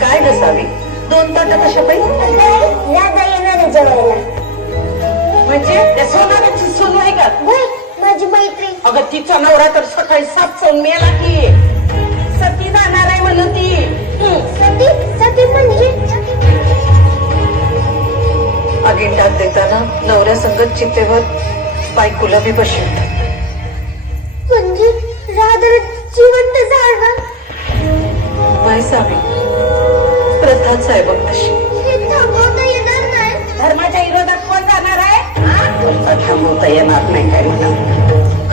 काय नसावी 2 ताट कशा पाहिजे? राधा येणार आहे जेवायला. म्हणजे त्या सोनाराची सोनू आहे का? माझी मैत्रीण. अगं तिचा नवरा तर सकाळी 7 जाऊन मेला की. सती जाणार आहे म्हणून ती. सती सती म्हणजे अगिंठात देताना नवऱ्या संगत चितेवर बायकोला बी बसवतात. म्हणजे राधा जिवंत जाणार. वैसावी प्रथाच आहे बघ तशी. हे थांबवता येणार नाही. धर्माच्या विरोधात कोण जाणार आहे? थांबवता येणार नाही काय म्हणा.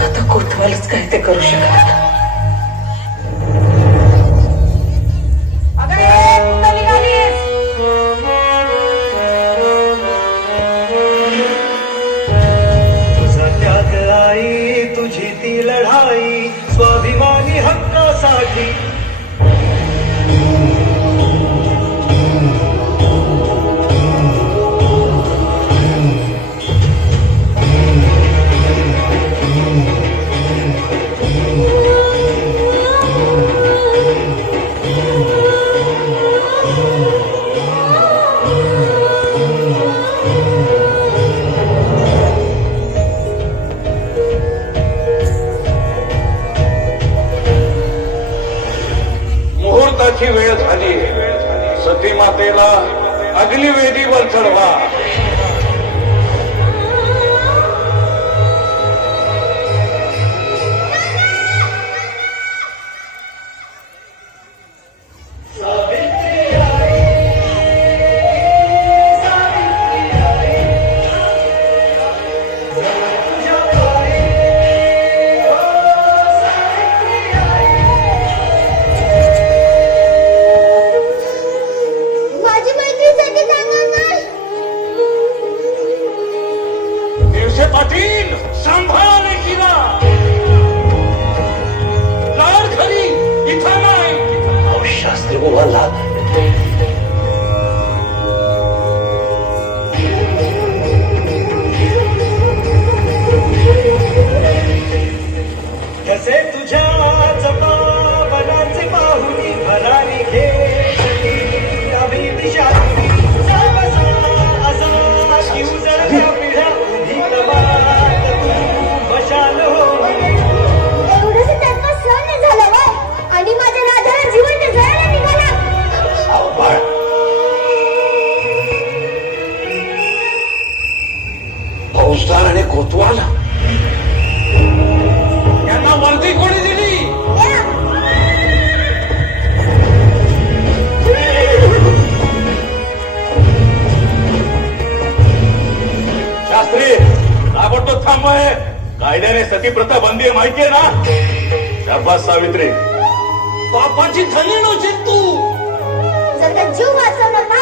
आता कोतवालच काय ते करू शकत. तुझा त्याग आई, तुझी ती लढाई स्वाभिमानी हक्कासाठी. मुहूर्ताची वेळ झाली. सती मातेला अग्निवेदीवर चढवा. माझी मैत्रीसाठी जाणार नाही. दिवसे पाटील सांभाळाने किला. लाड घरी इथं नाही. शास्त्री बोला. कसे तुझ्या जपावनाचे पाहुनी भरारी घे आम्ही दिशाही असा किवजळत्या पिढ्या उभी कबात तू बशाल हो. एवढंच त्याचा सण नाही झाला वा. आणि माझ्या राधाला जिवंत जायला निघाला. फौजदार आणि कोतवाल यांना वर्दी कोणी दिली? शास्त्री ताबडतोब थांबवाय. कायद्याने सती प्रथा बंदी आहे माहितीये ना? शाबास सावित्री. पापाची धनी नव्हती तू. जर का जीव वाचवला ना